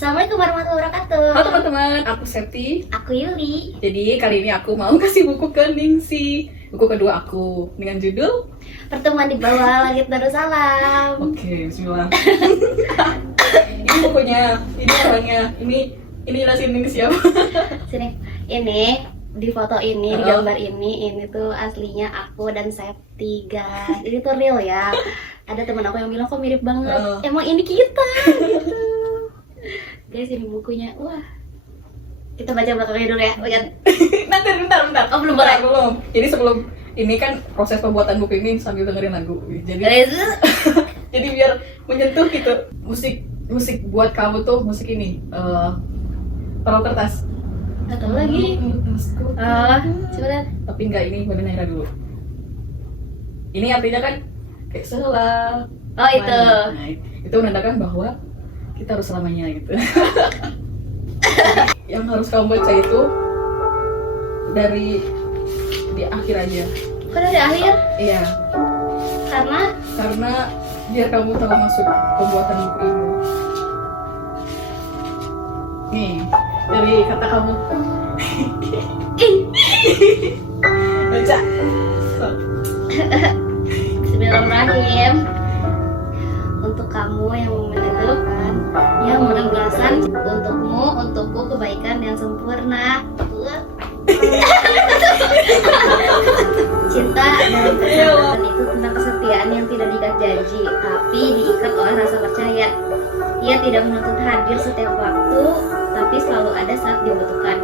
Assalamualaikum warahmatullahi wabarakatuh. Halo teman-teman, aku Septi. Aku Yuli. Jadi kali ini aku mau kasih buku ke Ningsi. Buku kedua aku dengan judul Pertemuan di Bawah Langit Darussalam. Oke, bismillah. Ini bukunya, ini orangnya, ini jelasin Ningsi siapa? Sini. Ini di foto ini, di gambar ini tuh aslinya aku dan Septi, guys. Ini tuh real ya. Ada teman aku yang bilang kok mirip banget. Emang ini kita gitu. Guys, ini bukunya. Wah. Kita baca belakangnya dulu ya. Lihat. Nanti bentar. Oh, belum boleh. Belum. Jadi sebelum ini kan proses pembuatan buku ini sambil dengerin lagu. Jadi jadi biar menyentuh gitu. Musik buat kamu tuh musik ini. Taruh kertas. Gak tahu lagi. Coba lihat. Tapi enggak, ini Mbak Naira dulu. Ini artinya kan kayak salah. Oh, itu. Nah, itu menandakan bahwa kita harus selamanya gitu. Yang harus kamu baca itu dari di akhir aja. Kok dari akhir? Iya. Karena biar kamu tahu maksud pembuatan buku ini. Nih, dari kata kamu. Baca. Bismillahirrahmanirrahim. Untuk kamu yang menentukan, yang menegaskan untukmu, untukku kebaikan yang sempurna. Cinta dan persahabatan itu tentang kesetiaan yang tidak diikat janji, tapi diikat oleh rasa percaya. Ia tidak menuntut hadir setiap waktu, tapi selalu ada saat dibutuhkan.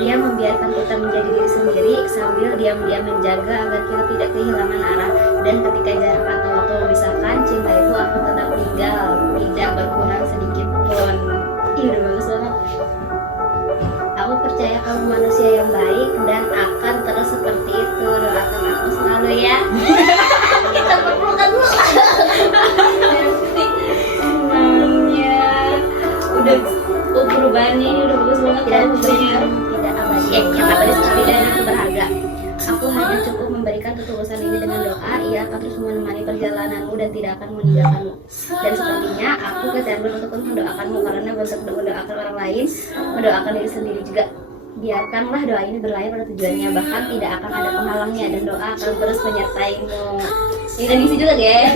Ia membiarkan kita menjadi diri sendiri sambil diam-diam menjaga agar kita tidak kehilangan arah. Dan ketika jarak atau waktu memisahkan, cinta itu akan tetap tinggal, tidak berkurang sedikit pun. Ih, udah bagus banget. Aku percaya kamu manusia yang baik dan akan terus seperti itu. Doakan aku selalu ya. Kita berpelukan dulu. Namanya udah perubahannya ini udah bagus banget ya bukunya. Tidak abadi, yang abadi sekali dan yang berharga. Aku hanya cukup memberikan ketulusan ini dengan doa. Ia akan terus menemani perjalananmu dan tidak akan meninggalkanmu. Dan sepertinya aku kecanduan untuk mendoakanmu karena bentuk mendoakan orang lain, mendoakan diri sendiri juga. Biarkanlah doa ini berlayar pada tujuannya, bahkan tidak akan ada penghalangnya dan doa akan terus menyertaimu. Ini dan isi juga, guys.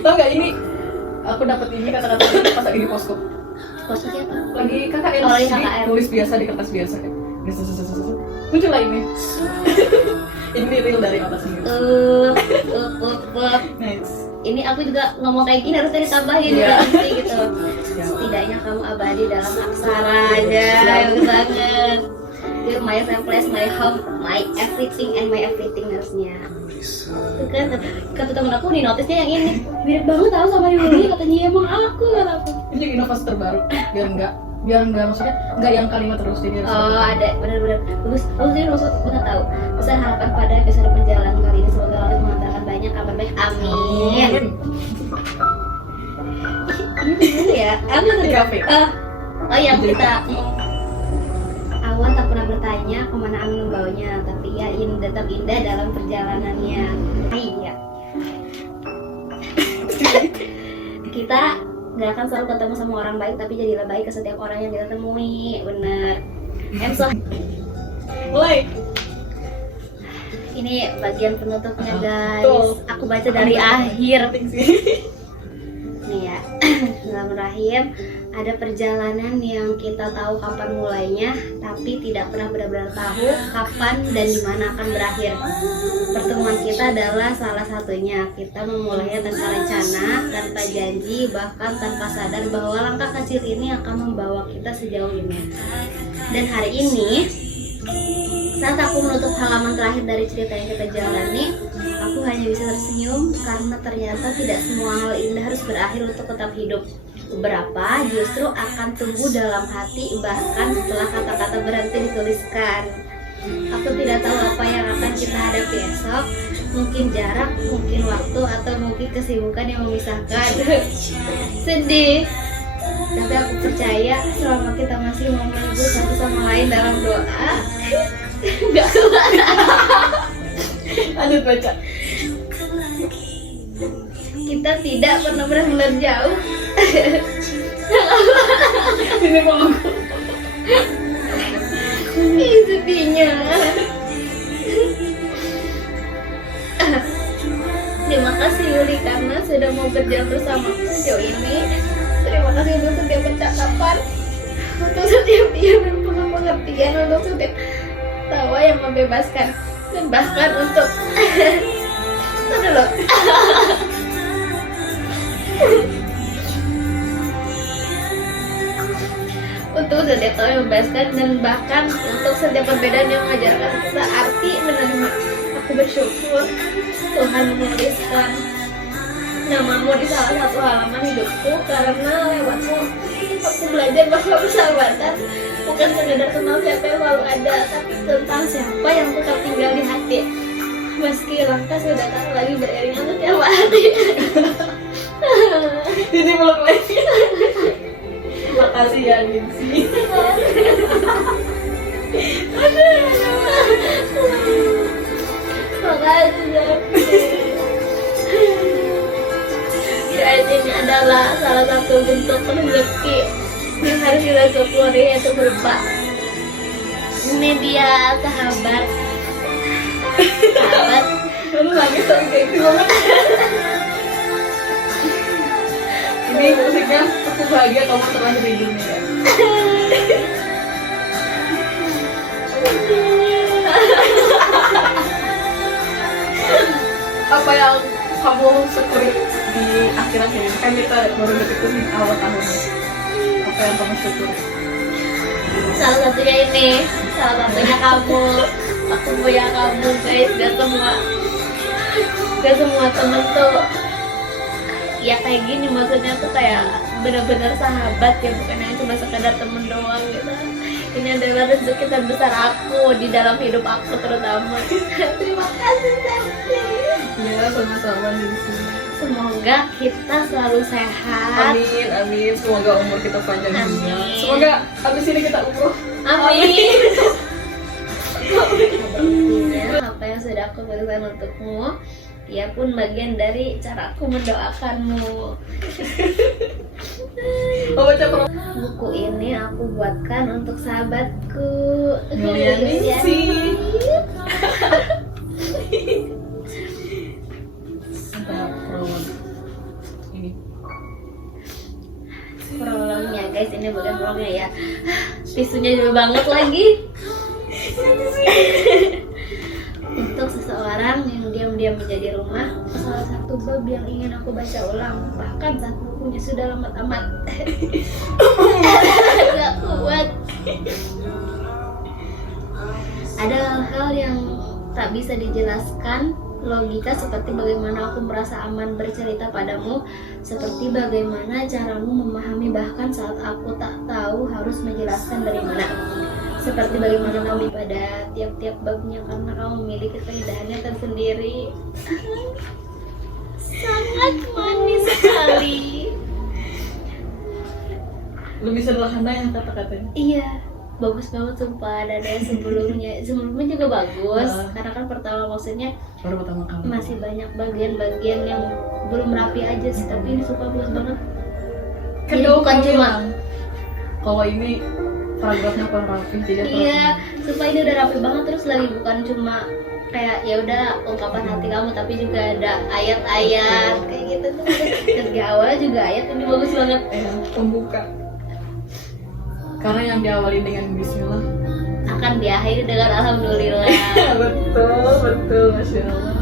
Tau gak ini? Aku dapat ini kata-kata pas lagi di posko. Posko siapa? Lagi KKN, Oh, lagi KKN. tulis biasa di kertas biasa kan. Muncul lah ini. Ini real dari atas sendiri. Nice. Ini aku juga ngomong kayak gini harusnya ditambahin gitu. Setidaknya kamu abadi dalam aksara aja. Bagus banget. You're my place, my home, my everything and my everything harusnya. Itu kan kata temen aku di notisnya yang ini mirip banget tau sama Yuli, katanya emang aku kata aku. Ini juga inovasi terbaru biar enggak maksudnya enggak yang kalimat terus jadi ada benar-benar bagus sih maksud nggak tahu. Besar harapan pada episode perjalanan kali ini, semoga Allah mengantarkan banyak kabar baik, amin. Ini ya apa tadi? Oh yang kita awan tak pernah bertanya kemana angin membawanya, tapi ia tetap indah dalam perjalanannya. Iya. Kita nggak akan selalu ketemu sama orang baik, tapi jadilah baik ke setiap orang yang kita temui. Bener. mulai. Ini bagian penutupnya, guys. Aku baca dari akhir. Nih ya. Bismillahirrahmanirrahim. Ada perjalanan yang kita tahu kapan mulainya, tapi tidak pernah benar-benar tahu kapan dan di mana akan berakhir. Pertemuan kita adalah salah satunya. Kita memulainya tanpa rencana, tanpa janji, bahkan tanpa sadar bahwa langkah kecil ini akan membawa kita sejauh ini. Dan hari ini, saat aku menutup halaman terakhir dari cerita yang kita jalani, aku hanya bisa tersenyum karena ternyata tidak semua hal indah harus berakhir untuk tetap hidup. Beberapa justru akan tumbuh dalam hati bahkan setelah kata-kata berhenti dituliskan. Aku tidak tahu apa yang akan kita hadapi esok. Mungkin jarak, mungkin waktu, atau mungkin kesibukan yang memisahkan. Sedih. Tapi aku percaya selama kita masih mau menunggu satu sama lain dalam doa, nggak kemana. Lanjut baca. Kita tidak pernah benar-benar jauh. Ini peluk. Ih, sedihnya. Terima kasih Yuli karena sudah mau berjalan bersamaku sejauh ini. Terima kasih untuk setiap percakapan, untuk setiap diam dan penuh pengertian, untuk setiap tawa yang membebaskan, dan bahkan untuk Tunggu dulu. Untuk setiap tawa yang membebaskan, dan bahkan untuk setiap perbedaan yang mengajarkan kita arti menerima. Aku bersyukur Tuhan menuliskan namamu di salah satu halaman hidupku, karena lewatmu aku belajar bahwa persahabatan bukan sekedar kenal siapa yang selalu ada, tapi tentang siapa yang tetap tinggal di hati meski langkah sudah tak lagi beriringan setiap hari. Ini peluk lagi. Makasih ya Ninsi. Makasih Zafi. Guys, ini adalah salah satu bentuk rezeki yang harus kita syukuri, yaitu berupa ini dia sahabat. Lalu lagi sampai itu banget. Ini musiknya aku bahagia kamu terlahir di dunia. Apa yang kamu syukuri di akhir-akhir ini? Kan kita baru deket di awal tahun. Apa yang kamu syukuri? Salah satunya ini, salah satunya kamu. Aku punya kamu guys, gak semua temen tuh ya kayak gini, maksudnya tuh kayak bener-bener sahabat ya, bukan yang cuma sekedar temen doang gitu. Ini adalah rezeki terbesar aku di dalam hidup aku terutama. Terima kasih Zafi. Ya, sama-sama di sini. Semoga kita selalu sehat. Amin, amin. Semoga umur kita panjang juga. Amin. Semoga abis ini kita umroh. Amin. Apa yang sudah aku berikan untukmu, ia pun bagian dari caraku mendoakanmu. Buku ini aku buatkan untuk sahabatku Yulia Ninsi. Ini prolognya guys, ini bukan prolognya ya. Tisunya juga banget lagi. Untuk seseorang yang diam-diam menjadi rumah, salah satu bab yang ingin aku baca ulang, bahkan saat bukunya sudah lama tamat. Gak kuat. Ada hal-hal yang tak bisa dijelaskan logika, seperti bagaimana aku merasa aman bercerita padamu, seperti bagaimana caramu memahami bahkan saat aku tak tahu harus menjelaskan dari mana, seperti bagaimana kamu pada tiap-tiap babnya karena kamu memiliki keindahannya tersendiri. Sangat manis sekali. lebih sederhana yang kata-katanya. Iya, bagus banget sumpah. Dan yang sebelumnya juga bagus, karena kan pertama maksudnya baru pertama kali masih banyak bagian-bagian yang belum rapi aja sih, tapi ini sumpah bagus banget. Jadi bukan cuma kalau ini paragrafnya kurang rapi, jadi iya, sumpah ini udah rapi banget, terus lagi bukan cuma kayak ya udah ungkapan hati kamu, tapi juga ada ayat-ayat kayak gitu tuh. Terus di awal juga ayat, ini bagus banget. Pembuka. Karena yang diawali dengan bismillah akan diakhiri dengan alhamdulillah. betul, Masya Allah.